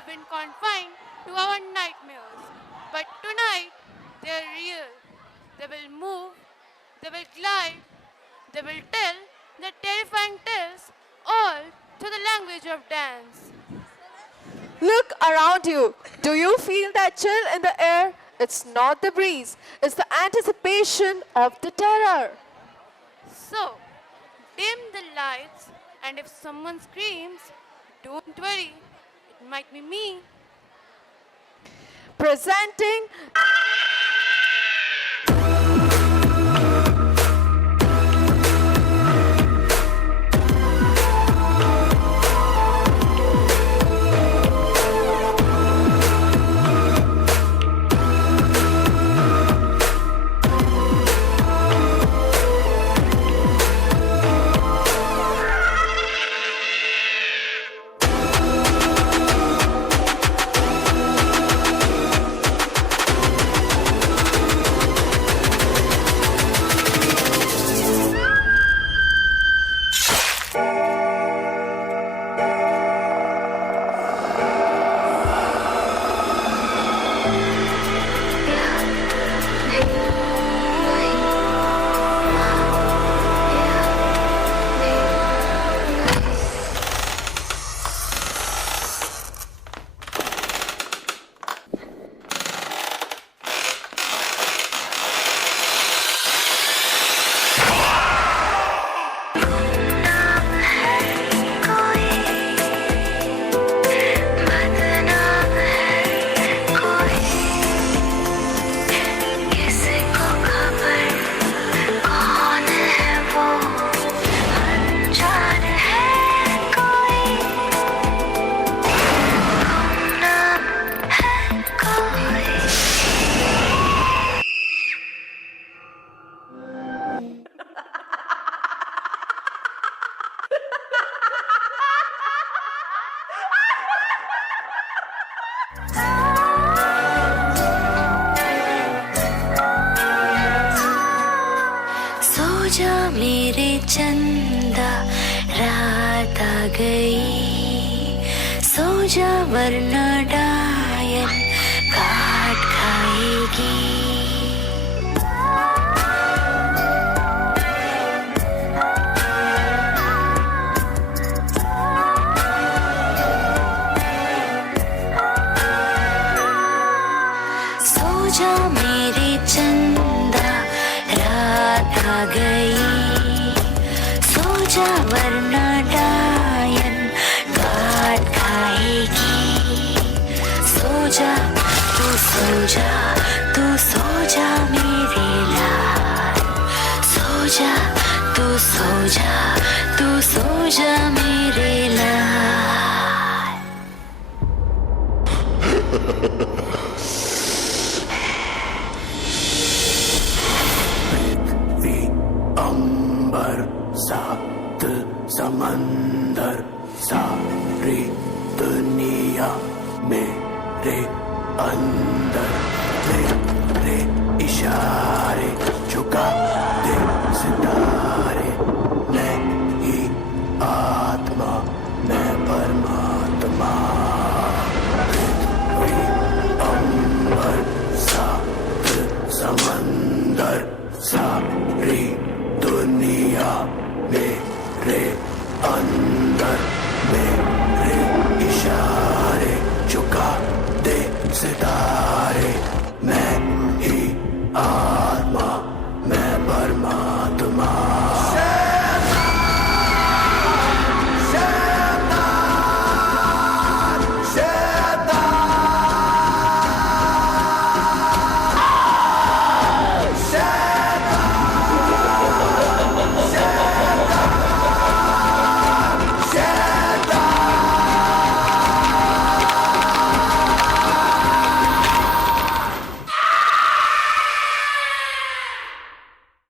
have been confined to our nightmares. But tonight, they are real. They will move, they will glide, they will tell their terrifying tales all through the language of dance. Look around you. Do you feel that chill in the air? It's not the breeze, it's the anticipation of the terror. So, dim the lights, and if someone screams, don't worry, it might be me. Presenting जा मेरे चंदा रात आ गई, सो जा वरना डायन काट खाएगी। सो जा मेरे चंदा रात आ गई, सो जा वरना डायन काट खाएगी। सो जा तू सो जा, तू सो जा मेरे लाल, सो जा तू सो जा, तू सो जा मेरे लाल। अंबर सात समंदर सारी दुनिया मेरे अंदर, मेरे इशारे झुका दे सितारे। मैं ही आत्मा, मैं परमात्मा। पृथ्वी अंबर सात समंदर सारी दुनिया मेरे अंदर, मेरे इशारे झुका दे सितारे। मैं ही आत्मा, मैं परमात्मा।